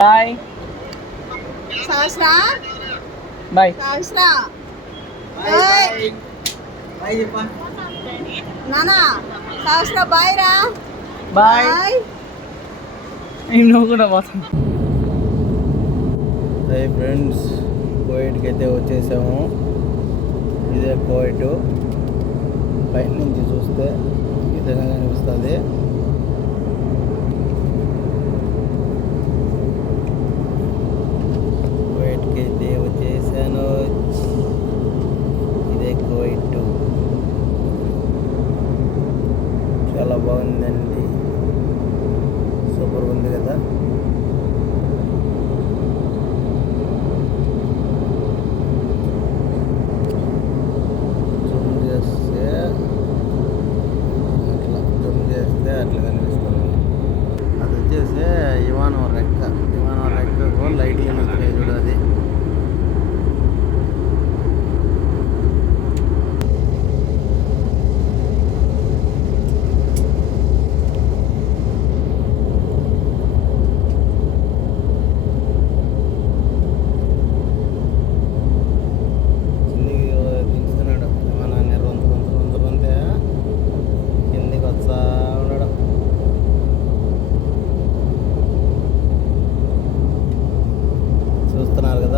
Bye bye. నానా సహస్ర bye రా. Bye నువ్వు కూడా పోతాం. హాయ్ ఫ్రెండ్స్ కోయిట్కి అయితే వచ్చేసాము. ఇదే కోయిట్ పైన నుంచి చూస్తే ఈ విధంగా కనిపిస్తుంది కోయిట్కి అయితే వచ్చేసాను ఇదే కోయిట్ చాలా బాగుందండి. సూపర్ ఉంది కదా?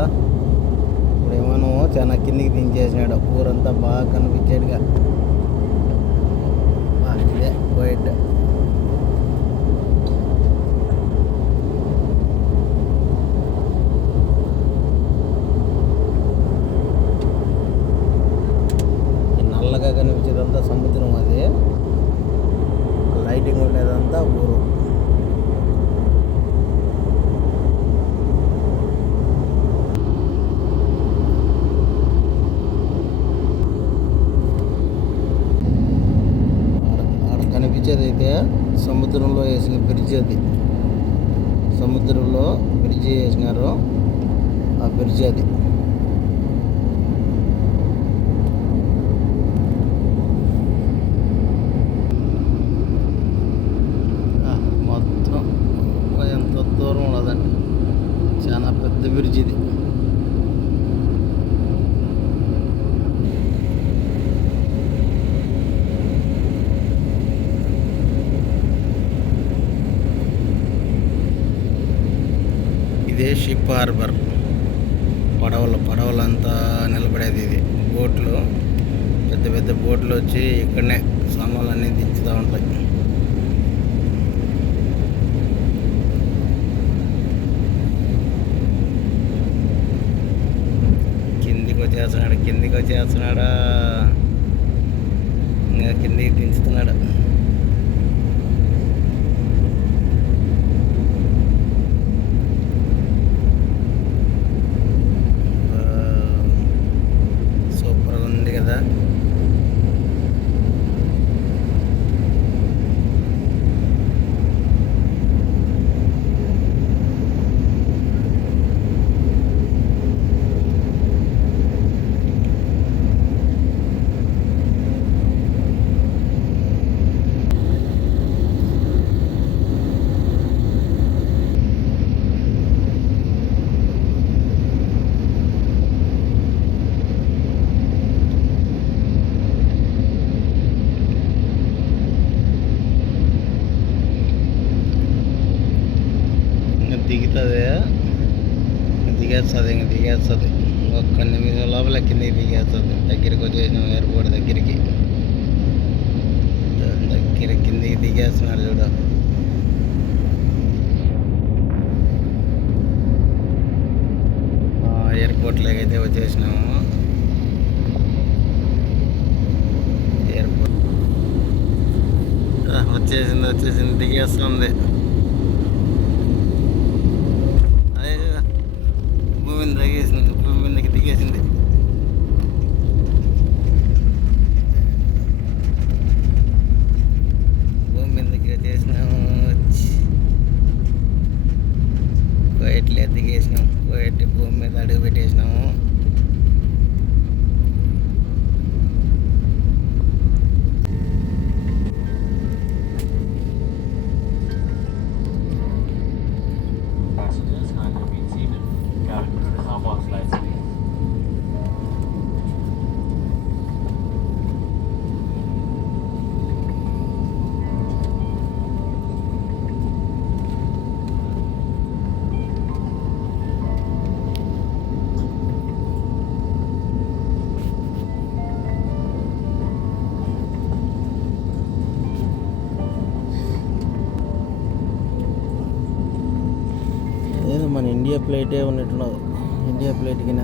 కదా ఇప్పుడు విమానం చాలా కిందికి దించేసినాడు. ఊరంతా బాగా కనిపించేట్టుగా. బాగా ఇదే కోయిట్ కనిపించేది సముద్రంలో వేసిన బ్రిడ్జ్ అది. సముద్రంలో బ్రిడ్జ్ వేసినారు. ఆ బ్రిడ్జ్ అది ఆ, మొత్తం ఎంత దూరం ఉన్నదండి చాలా పెద్ద బ్రిడ్జ్ ఇది ఇదే షిప్ హార్బర్ పడవలు పడవలంతా నిలబడేది ఇది. బోట్లు పెద్ద పెద్ద బోట్లు వచ్చి ఇక్కడనే సామాన్లు అన్నీ దించుతూ ఉంటాయి. కిందికి వచ్చేస్తున్నాడు కిందికి వచ్చేస్తున్నాడా ఇంకా కిందికి దించుతున్నాడు సూపర్గా ఉంది కదా ఇంకా దిగుతుంది దిగేస్తుంది ఇంకా దిగేస్తుంది. ఒక్క నిమిషం లోపల కిందకి దిగేస్తుంది. దగ్గరికి వచ్చేసినాం ఎయిర్పోర్ట్ దగ్గరికి. దగ్గర కిందికి దిగేస్తున్నారు చూడ. ఆ, ఎయిర్పోర్ట్లోకి అయితే వచ్చేసినాము. ఎయిర్పోర్ట్. వచ్చేసింది వచ్చేసింది దిగేస్తుంది. ఇండియా ప్లేటే ఉన్నట్టున్నది. ఇండియా ప్లేట్ కింద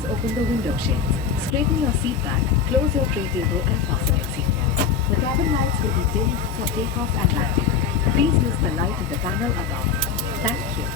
Please open the window shades. Straighten your seat back, close your tray table and fasten your seatbelt. The cabin lights will be dimmed for takeoff and landing. Please use the light in the panel above. Thank you.